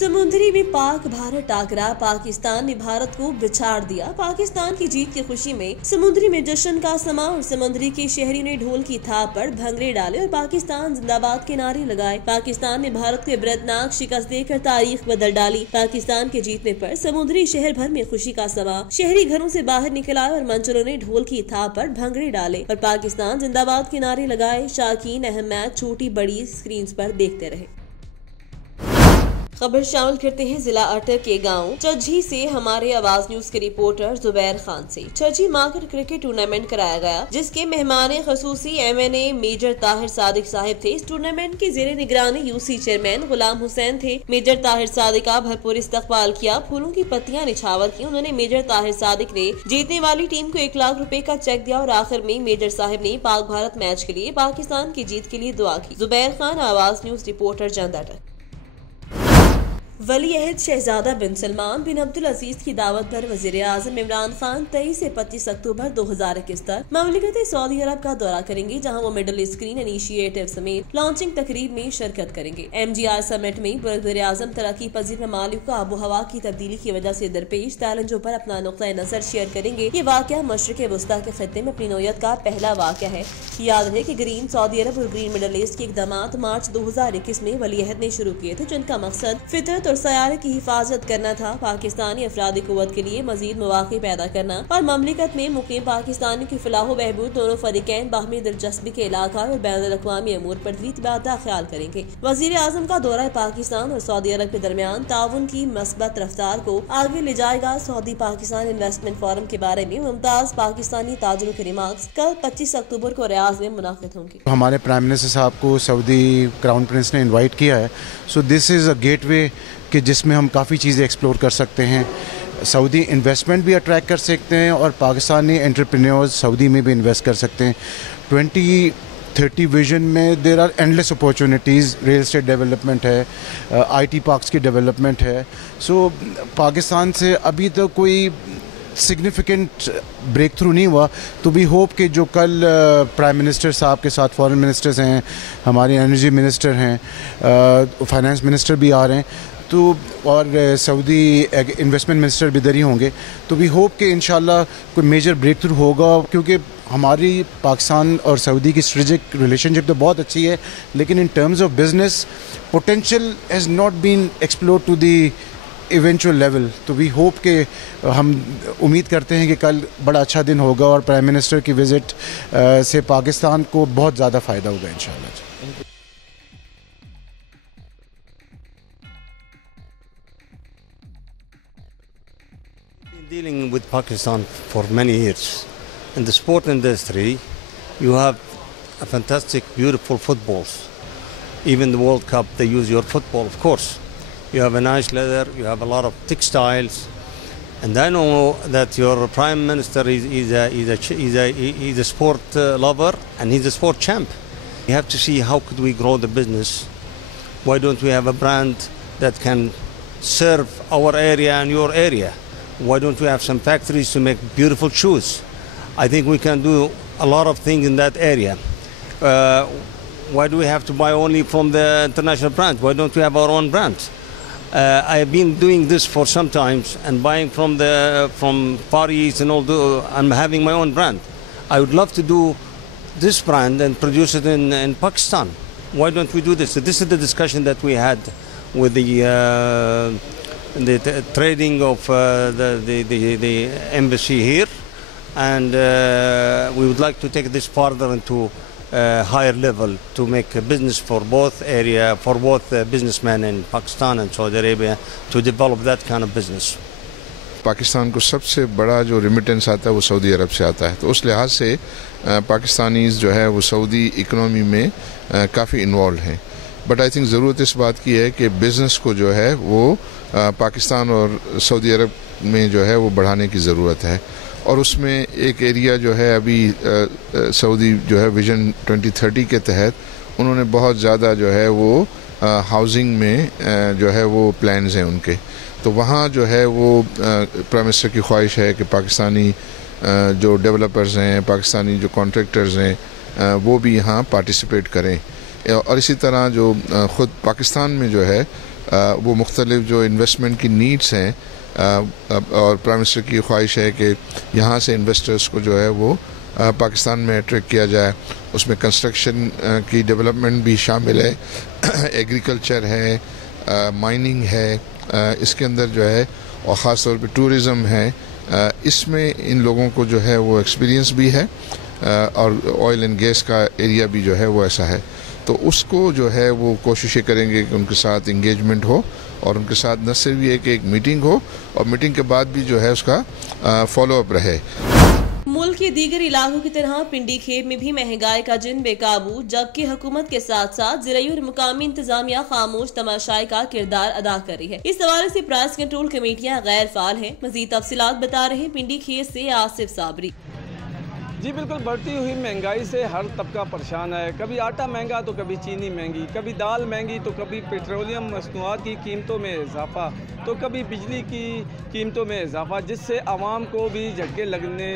समुद्री में पाक भारत टाकरा, पाकिस्तान ने भारत को बिछाड़ दिया। पाकिस्तान की जीत की खुशी में समुद्री में जश्न का समा और समुद्री के शहरी ने ढोल की थाप पर भंगड़े डाले और पाकिस्तान जिंदाबाद के नारे लगाए। पाकिस्तान ने भारत को इबरतनाक शिकस्त देकर तारीख बदल डाली। पाकिस्तान के जीतने पर समुद्री शहर भर में खुशी का समा, शहरी घरों से बाहर निकल आए और मंचलों ने ढोल की थाप पर भंगड़े डाले और पाकिस्तान जिंदाबाद के नारे लगाए। शाकीन अहम मैच छोटी बड़ी स्क्रीन पर देखते रहे। खबर शामिल करते हैं जिला अटक के गांव चज्जी से हमारे आवाज न्यूज के रिपोर्टर जुबैर खान से। चज्जी माकर क्रिकेट टूर्नामेंट कराया गया, जिसके मेहमान खसूसी MNA मेजर ताहिर सादिक साहिब थे। इस टूर्नामेंट के जेर निगरानी UC चेयरमैन गुलाम हुसैन थे। मेजर ताहिर सादिक का भरपूर इस्तकबाल किया, फूलों की पत्तियां निछावर की। उन्होंने मेजर ताहिर सादिक ने जीतने वाली टीम को 1 लाख रुपए का चेक दिया और आखिर में मेजर साहिब ने पाक भारत मैच के लिए पाकिस्तान की जीत के लिए दुआ की। जुबैर खान, आवाज न्यूज रिपोर्टर, जंद अटक। वली अहद शहजादा बिन सलमान बिन अब्दुल अजीज की दावत पर वजीर आजम इमरान खान 23 से 25 अक्टूबर 2021 तक ममलिकत सऊदी अरब का दौरा करेंगे, जहां वो मिडल स्क्रीन इनिशिएटिव समेत लॉन्चिंग तकरीब में शिरकत करेंगे। MGR समिट में वजीर आजम तरक्की पजीर ममालिक को आबो हवा की तब्दीली की वजह से दरपेश चैलेंजों पर अपना नुक्ता नजर शेयर करेंगे। ये वाकया मशरिक वस्ता के खित्ते में अपनी नौयत का पहला वाकया है। याद रहे कि ग्रीन सऊदी अरब और ग्रीन मिडल ईस्ट के इकदाम मार्च 2021 में वली अहद ने शुरू किए थे, जिनका मकसद फितरत और सयारे की हिफाजत करना था, पाकिस्तानी अफरादी कुव्वत के लिए मजीद मौके पैदा करना और ममलिकत में मुकीम पाकिस्तानी की फलाह बहबूद दोनों फरीकैन बाहमी दिलचस्पी के इलाका और बैनुल अक़वामी अमूर पर भी तबादला ख्याल करेंगे। वजीर आजम का दौरा पाकिस्तान और सऊदी अरब के दरमियान ताउन की मस्बत रफ्तार को आगे ले जाएगा। सऊदी पाकिस्तान इन्वेस्टमेंट फोरम के बारे में मुमताज पाकिस्तानी ताजरों के रिमार्क्स कल 25 अक्टूबर को रियाद में मुनाकिद होंगे। हमारे प्राइम मिनिस्टर साहब को सऊदी क्राउन प्रिंस ने इन्वाइट किया है, so this is a gateway कि जिसमें हम काफ़ी चीज़ें एक्सप्लोर कर सकते हैं। सऊदी इन्वेस्टमेंट भी अट्रैक्ट कर सकते हैं और पाकिस्तानी एंटरप्रेन्योर्स सऊदी में भी इन्वेस्ट कर सकते हैं। 2030 विजन में there are endless opportunities, real estate development है, IT पार्क्स की डेवलपमेंट है। सो पाकिस्तान से अभी तो कोई सिग्निफिकेंट ब्रेक थ्रू नहीं हुआ, तो वी होप कि जो कल प्राइम मिनिस्टर साहब के साथ फॉरेन मिनिस्टर्स हैं, हमारे एनर्जी मिनिस्टर हैं, फाइनेंस मिनिस्टर भी आ रहे हैं, तो और सऊदी इन्वेस्टमेंट मिनिस्टर भी इधर ही होंगे, तो वी होप कि इंशाल्लाह कोई मेजर ब्रेक थ्रू होगा। क्योंकि हमारी पाकिस्तान और सऊदी की स्ट्रेटेजिक रिलेशनशिप तो बहुत अच्छी है, लेकिन in terms of business potential has not been explored to the eventual level. तो वी होप के हम उम्मीद करते हैं कि कल बड़ा अच्छा दिन होगा और प्राइम मिनिस्टर की विज़िट से पाकिस्तान को बहुत ज़्यादा फ़ायदा होगा इंशाल्लाह। Dealing with Pakistan for many years. In the sport industry, you have a fantastic, beautiful footballs. Even the World Cup, they use your football, of course. You have a nice leather, you have a lot of textiles, and I know that your Prime Minister is a sport lover and he's a sport champ. We have to see how could we grow the business. Why don't we have a brand that can serve our area and your area? Why don't we have some factories to make beautiful shoes? I think we can do a lot of things in that area. Why do we have to buy only from the international brands? Why don't we have our own brands? I have been doing this for some times and buying from Far East and I'm having my own brand. I would love to do this brand and produce it in Pakistan. Why don't we do this? So this is the discussion that we had with the trading of the embassy here, and we would like to take this further into higher level to make a business for both businessmen in Pakistan and Saudi Arabia to develop that kind of business. Pakistan को सबसे बड़ा जो remittance आता है वो Saudi अरब से आता है, तो उस लिहाज से पाकिस्तानीज़ जो है वो सऊदी इकनॉमी में काफ़ी इन्वॉल्व हैं। बट आई थिंक ज़रूरत इस बात की है कि बिज़नेस को जो है वो पाकिस्तान और सऊदी अरब में जो है वो बढ़ाने की ज़रूरत है। और उसमें एक एरिया जो है अभी सऊदी जो है विजन 2030 के तहत उन्होंने बहुत ज़्यादा जो है वो हाउसिंग में जो है वो प्लान्स हैं उनके, तो वहाँ जो है वो प्राइम मिनिस्टर की ख्वाहिश है कि पाकिस्तानी जो डेवलपर्स हैं, पाकिस्तानी जो कॉन्ट्रैक्टर्स हैं वो भी यहाँ पार्टिसिपेट करें। और इसी तरह जो ख़ुद पाकिस्तान में जो है वो मुख्तलिफ जो इन्वेस्टमेंट की नीड्स हैं और प्राइम मिनिस्टर की ख्वाहिश है कि यहाँ से इन्वेस्टर्स को जो है वो पाकिस्तान में अट्रैक्ट किया जाए। उसमें कंस्ट्रक्शन की डेवलपमेंट भी शामिल है, एग्रीकल्चर है, माइनिंग है, इसके अंदर जो है और ख़ास तौर पे टूरिज़म है। इसमें इन लोगों को जो है वो एक्सपीरियंस भी है और ऑयल एंड गैस का एरिया भी जो है वो ऐसा है, तो उसको जो है वो कोशिशें करेंगे कि उनके साथ इंगेजमेंट हो और उनके साथ न सिर्फ ये कि एक मीटिंग हो और मीटिंग के बाद भी जो है उसका फॉलोअप रहे। मुल्क के दीगर इलाकों की तरह पिंडी खेब में भी महंगाई का जिन बेकाबू, जबकि हुकूमत के साथ साथ ज़िलाई और मुकामी इंतजामिया खामोश तमाशाई का किरदार अदा कर रही है। इस हवाले से प्राइस कंट्रोल कमेटियां गैर फाल हैं। मजीद तफसीलात बता रहे पिंडी खेब से आसिफ साबरी। जी बिल्कुल, बढ़ती हुई महंगाई से हर तबका परेशान है। कभी आटा महंगा तो कभी चीनी महंगी, कभी दाल महंगी तो कभी पेट्रोलियम मसनूआत की कीमतों में इजाफा, तो कभी बिजली की कीमतों में इजाफा, जिससे आवाम को भी झटके लगने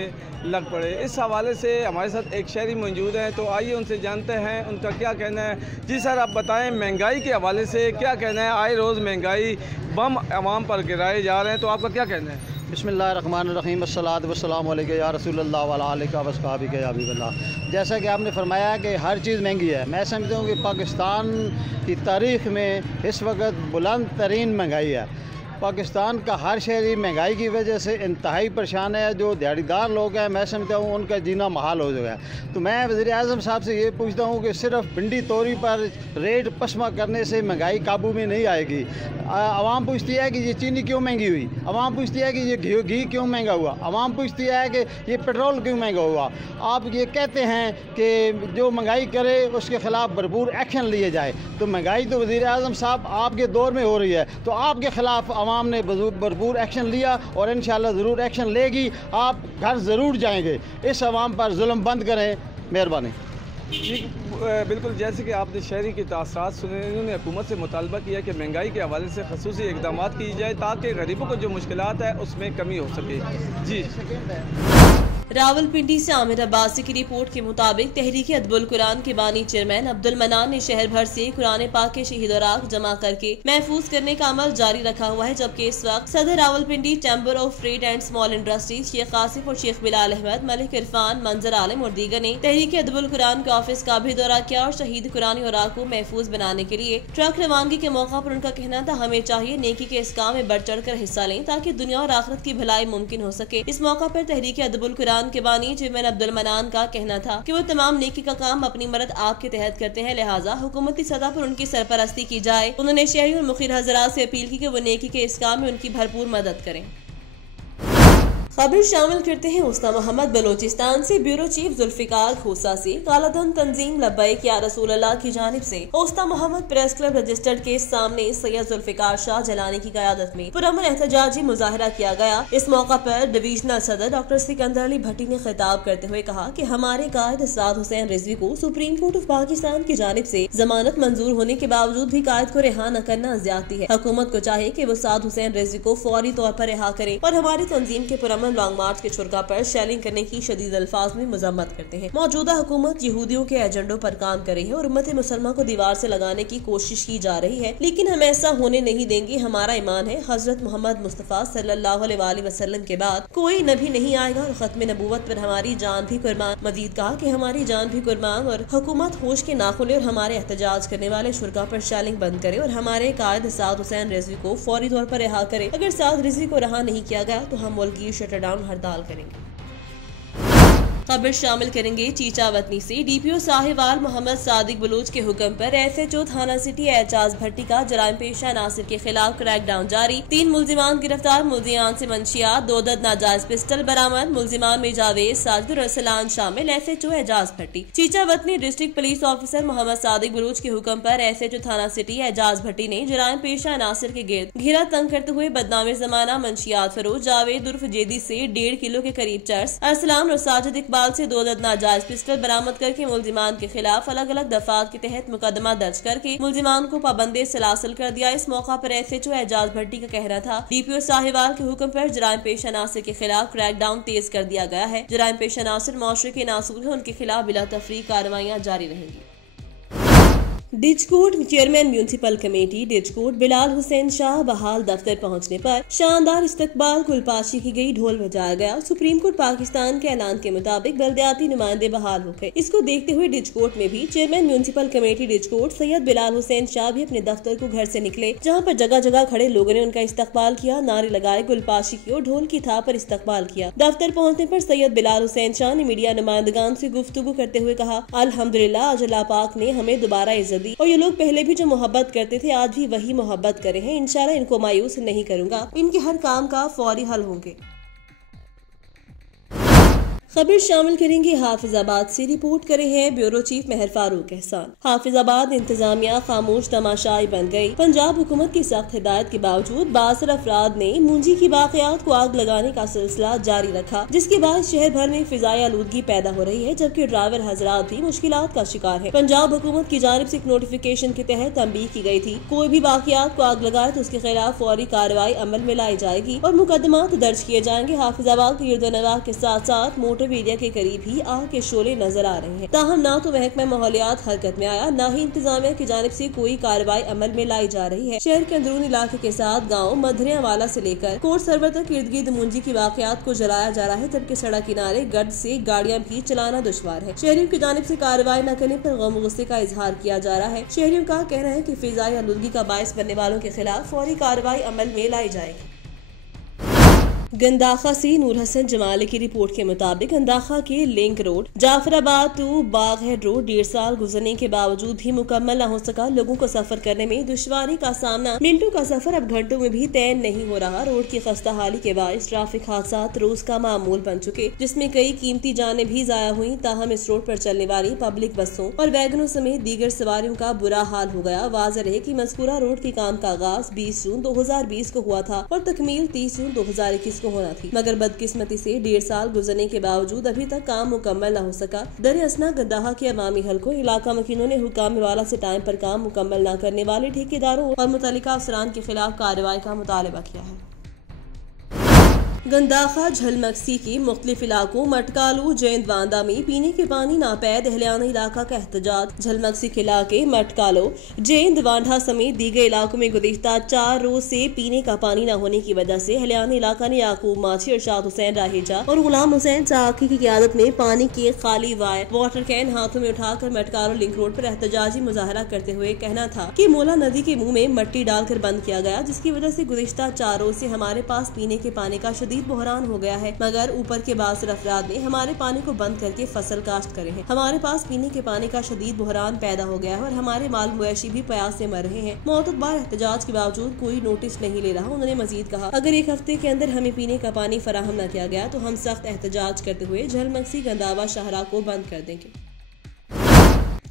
लग पड़े। इस हवाले से हमारे साथ एक शहरी मौजूद हैं, तो आइए उनसे जानते हैं उनका क्या कहना है। जी सर, आप बताएं महंगाई के हवाले से क्या कहना है। आए रोज़ महंगाई बम आवाम पर गिराए जा रहे हैं, तो आपका क्या कहना है। बिस्मिल्लाहिर्रहमानिर्रहीम, अस्सलातु वस्सलामु अलैका या रसूलल्लाह व अला आलिका व अस्हाबिका या हबीबल्लाह। जैसा कि आपने फरमाया कि हर चीज़ महंगी है, मैं समझता हूँ कि पाकिस्तान की तारीख़ में इस वक्त बुलंद तरीन महंगाई है। पाकिस्तान का हर शहरी महंगाई की वजह से इंतहाई परेशान है। जो दिहाड़ीदार लोग हैं, मैं समझता हूँ उनका जीना महाल हो गया है। तो मैं वज़ीर-ए-आज़म साहब से ये पूछता हूँ कि सिर्फ भिंडी तोरी पर रेट पस्मा करने से महंगाई काबू में नहीं आएगी। आवाम पूछती है कि ये चीनी क्यों महंगी हुई, आवाम पूछती है कि ये घी क्यों महंगा हुआ, आवाम पूछती है कि ये पेट्रोल क्यों महंगा हुआ। आप ये कहते हैं कि जो महंगाई करे उसके ख़िलाफ़ भरपूर एक्शन लिए जाए, तो महंगाई तो वज़ीर-ए-आज़म साहब आपके दौर में हो रही है, तो आपके ख़िलाफ़ आवाम ने भरपूर एक्शन लिया और इंशाअल्लाह ज़रूर एक्शन लेगी। आप घर ज़रूर जाएंगे। इस आवाम पर जुल्म बंद करें, मेहरबानी। जी बिल्कुल, जैसे कि आपने शहरी के तासरात सुने, इन्होंने हुकूमत से मुतालबा किया कि महंगाई के हवाले से खसूसी इक़दाम की जाए ताकि गरीबों को जो मुश्किलात है उसमें कमी हो सके। जी रावलपिंडी से आमिर अब्बासी की रिपोर्ट के मुताबिक तहरीक अदबुल कुरान के बानी चेयरमैन अब्दुल मनान ने शहर भर से कुरान पाक के शहीद औराक जमा करके महफूज करने का अमल जारी रखा हुआ है, जबकि इस वक्त सदर Rawalpindi chamber of trade and small industries Sheikh Asif और शेख बिलाल अहमद, मलिक इरफान, मंजर आलम और दीगर ने तहरीक अदबुल कुरान के ऑफिस का भी दौरा किया और शहीद कुरानी औराक को महफूज बनाने के लिए ट्रक रवानगी के मौका पर उनका कहना था, हमें चाहिए नेकी के इस काम में बढ़ चढ़ कर हिस्सा लें ताकि दुनिया और आखिरत की भलाई मुमकिन हो सके। इस मौका पर तहरीक अदबुल कुरान के बानी चेयरमैन अब्दुल मनान का कहना था कि वो तमाम नेकी का काम अपनी मदद आपके तहत करते हैं, लिहाजा हुकूमती सतह पर उनकी सरपरस्ती की जाए। उन्होंने शहरी और मुखिर हजरात से अपील की कि वो नेकी के इस काम में उनकी भरपूर मदद करें। खबर शामिल करते हैं उस्ता मोहम्मद बलोचिस्तान से ब्यूरो चीफ जुल्फिकार खोसा से कालाधन तंजीम लब्बैक या रसूल अल्लाह की जानिब से उस्ता मोहम्मद प्रेस क्लब रजिस्टर्ड के सामने सैयद जुल्फिकार शाह जलानी की क़यादत में पुरअमन एहतजाजी मुजाहरा किया गया। इस मौका पर डिवीजनल सदर डॉक्टर सिकंदर अली भट्टी ने खिताब करते हुए कहा कि हमारे कायद साद हुसैन रिजवी को सुप्रीम कोर्ट ऑफ पाकिस्तान की जानिब से जमानत मंजूर होने के बावजूद भी कायद को रिहा न करना ज्यादती है। हुकूमत को चाहिए कि वो साद हुसैन रिजवी को फौरी तौर पर रिहा करे और हमारी तंजीम के पुरअमन लॉन्ग मार्च के शुरा पर शेलिंग करने की शदीद अल्फाज में मजम्मत करते हैं। मौजूदा हुकूमत यहूदियों के एजेंडों पर काम कर रही है और उम्मत मुसलमान को दीवार से लगाने की कोशिश की जा रही है, लेकिन हम ऐसा होने नहीं देंगे। हमारा ईमान है हजरत मोहम्मद मुस्तफा सल्लल्लाहु अलैहि वसल्लम के बाद कोई नबी नहीं आएगा और खत्म नबूवत पर हमारी जान भी कुर्बान। मजीद कहा कि हमारी जान भी कुर्बान और हुकूमत होश के नाखुले और हमारे एहतजाज करने वाले शुरा पर शेलिंग बंद करे और हमारे कायद साद हुसैन रिजवी को फौरी तौर पर रिहा करे। अगर साद रिजवी को रिहा नहीं किया गया तो हम मुल्की शटरडाउन हड़ताल करेंगे। खबर शामिल करेंगे चीचा वतनी से। डीपीओ साहिवाल मोहम्मद सादिक बलूच के हुक्म पर एसएचओ थाना सिटी एजाज भट्टी का जराइम पेशा नासिर के खिलाफ क्रैकडाउन जारी। 3 मुल्जिमान गिरफ्तार। मुल्जिमान से मंशियात 2 अदद नाजायज पिस्टल बरामद। मुल्जिमान में जावेद, साजिद और अरसलान शामिल। SHO Ejaz Bhatti. Chichawatni district police officer Mohammad Sadiq Baloch के हुक्म पर एसएचओ थाना सिटी एजाज भट्टी ने जराइम पेशा नासिर के गिर्द घेरा तंग करते हुए बदनामी जमाना मंशियात फरोज जावेद उर्फ जेदी से 1.5 किलो के करीब चर्स, अरसलान और साजिद इकबाल से 2 अदद नाजायज पिस्टल बरामद करके मुल्जिमान के खिलाफ अलग अलग दफात के तहत मुकदमा दर्ज करके मुल्जिमान को पाबंदी से हासिल कर दिया। इस मौका पर एसएचओ एजाज भट्टी का कहना था, डीपीओ साहिवाल के हुक्म पर जराइम पेशा नासिर के खिलाफ क्रैकडाउन तेज कर दिया गया है। जराइम पेशा नासिर माशरे के नासूर है, उनके खिलाफ बिला तफरीक कार्रवाइयां जारी रहेंगी। Dijkot chairman municipal committee Dijkot Bilal Hussain Shah बहाल दफ्तर पहुंचने पर शानदार इस्तकबाल गुलपाशी की गई, ढोल बजाया गया। सुप्रीम कोर्ट पाकिस्तान के ऐलान के मुताबिक बल्दियाती नुमाइंदे बहाल हो गए। इसको देखते हुए डिजकोट में भी chairman municipal committee Dijkot Syed Bilal Hussain Shah भी अपने दफ्तर को घर से निकले, जहाँ पर जगह जगह खड़े लोगों ने उनका इस्तकबाल किया, नारे लगाए, गुलपाशी की और ढोल की थाप पर इस्तकबाल किया। दफ्तर पहुँचने पर सैयद बिलाल हुसैन शाह ने मीडिया नुमाइंदगान से गुफ्तगू करते हुए कहा, अल्हम्दुलिल्लाह आज अल्लाह पाक ने हमें दोबारा इज्जत दी और ये लोग पहले भी जो मोहब्बत करते थे आज भी वही मोहब्बत करे हैं। इंशाल्लाह इनको मायूस नहीं करूंगा, इनके हर काम का फौरी हल होंगे। खबर शामिल करेंगे हाफिजाबाद से। रिपोर्ट करे हैं ब्यूरो चीफ मेहर फारूक एहसान। हाफिजाबाद इंतजामिया खामोश तमाशाई बन गई। पंजाब हुकूमत की सख्त हिदायत के बावजूद बासर अफराद ने मुंजी की बाक़ियात को आग लगाने का सिलसिला जारी रखा, जिसके बाद शहर भर में फिजाई आलूदगी पैदा हो रही है, जबकि ड्राइवर हजरात भी मुश्किलात का शिकार है। पंजाब हुकूमत की जानिब से एक नोटिफिकेशन के तहत तंबीह की गई थी, कोई भी बाक़ियात को आग लगाए तो उसके खिलाफ फौरी कार्रवाई अमल में लाई जाएगी और मुकदमात दर्ज किए जाएंगे। हाफिजाबाद के गिरदोनवाह के साथ साथ मोटर एरिया के करीब ही आग के शोले नजर आ रहे हैं। ताहम ना तो महकमा माहौलियात हरकत में आया, न ही इंतजामिया की जानिब से कोई कार्रवाई अमल में लाई जा रही है। शहर के अंदरूनी इलाके के साथ गाँव मधरियावाला से लेकर कोट सरवर तक इर्द गिर्द मुंजी की वाकयात को जलाया जा रहा है, जबकि सड़क किनारे गर्द से गाड़ियां भी चलाना दुश्वार है। शहरियों की जानिब से कार्रवाई न करने पर गम गुस्से का इजहार किया जा रहा है। शहरियों का कहना है कि फिजाई आलूदगी का बायस बनने वालों के खिलाफ फौरी कार्रवाई अमल में लाई जाएगी। गंदाखा से नूर हसन जमाली की रिपोर्ट के मुताबिक गंदाखा के link road Jafarabad to Baghhead road 1.5 साल गुजरने के बावजूद भी मुकम्मल न हो सका। लोगों को सफर करने में दुश्वारी का सामना, मिनटों का सफर अब घंटों में भी तय नहीं हो रहा। रोड की खस्ता हाली के बायस ट्रैफिक हादसात रोज का मामूल बन चुके, जिसमें कई कीमती जानें भी जाया हुई। ताहम इस रोड पर चलने वाली पब्लिक बसों और वैगनों समेत दीगर सवारियों का बुरा हाल हो गया। वाज़ेह रहे कि मज़कूरा रोड के काम का आगाज 20 जून 2020 को हुआ था और तकमील 30 जून 2021 को होना थी, मगर बदकिस्मती से 1.5 साल गुजरने के बावजूद अभी तक काम मुकम्मल न हो सका। दरअसल गंदाहा के अवामी हलकों इलाका मकीनों ने हुक्काम वाला से टाइम पर काम मुकम्मल न करने वाले ठेकेदारों और मुतल्लिका अफसरान के खिलाफ कार्रवाई का मुतालबा किया है। गंदाखा झलमक्सी के मुख्तलिफ इलाकों मटकालू जेंदवांदा में पीने के पानी नापैद, अहलियाना इलाका का एहतजाज। झलमक्सी के इलाके मटकालो जेंदवांडा समेत दीगर इलाकों में गुज़िश्ता 4 रोज से पीने का पानी न होने की वजह से अहलियाना इलाका ने याकूब माछी, इरशाद हुसैन राहेजा और गुलाम हुसैन चाकी की क़ियादत में पानी के खाली वाटर कैन हाथों में उठाकर मटकालो लिंक रोड पर एहतजाजी मुजाहरा करते हुए कहना था कि मोला नदी के मुंह में मट्टी डालकर बंद किया गया, जिसकी वजह से गुज़िश्ता 4 रोज से हमारे पास पीने के पानी का बहरान हो गया है। मगर ऊपर के बासर अफराद ने हमारे पानी को बंद करके फसल काश्त करे हैं। हमारे पास पीने के पानी का शदीद बहरान पैदा हो गया है और हमारे माल मवेशी भी प्यास से मर रहे हैं। मोतबार एहतजाज के बावजूद कोई नोटिस नहीं ले रहा। उन्होंने मजीद कहा, अगर 1 हफ्ते के अंदर हमें पीने का पानी फराहम न किया गया तो हम सख्त एहतजाज करते हुए झलमक्सी गंदावा शाहरा को बंद कर देंगे।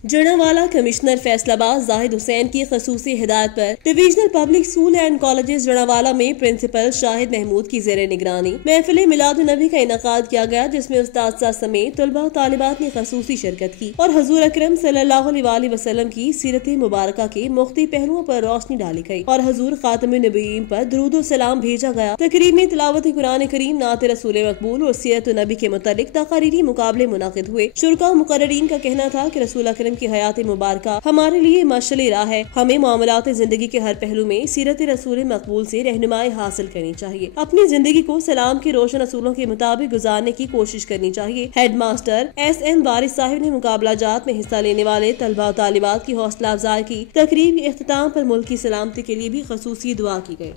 जड़ावाला कमिश्नर फैसलाबाद जाहिद हुसैन की खसूसी हिदायत पर divisional public school and colleges Jaranwala में प्रिंसिपल शाहिद महमूद की ज़ेरे निगरानी महफिल मिलादुन्नबी का इनकाद किया गया, जिसमें उस्ताद समेत तलबा तालिबात ने खसूसी शिरकत की और हजूर अकरम सल्लल्लाहु अलैहि वसल्लम की सीरत मुबारका के मुख्तलिफ पहलुओं पर रोशनी डाली गई और हजूर खातमुन नबीयीन पर दुरूद व सलाम भेजा गया। तकरीब में तिलावत कुरान करीम, नात रसूल मकबूल और सीरत नबी के मुतालिक तकारीरी मुकाबले मुनाकिद हुए। शुरका मुकर्ररीन का कहना था कि रसूल अकरम की हयात मुबारका हमारे लिए मशअल राह है। हमें मामलात जिंदगी के हर पहलू में सीरत रसूल मकबूल से रहनुमाई हासिल करनी चाहिए। अपनी जिंदगी को सलाम के रोशन असूलों के मुताबिक गुजारने की कोशिश करनी चाहिए। हेड मास्टर SM वारिस साहिब ने मुकाबला जात में हिस्सा लेने वाले तलबा तालिबात की हौसला अफजाई की। तकरीब के इख्तिताम पर मुल्क की सलामती के लिए भी खसूसी दुआ की गई।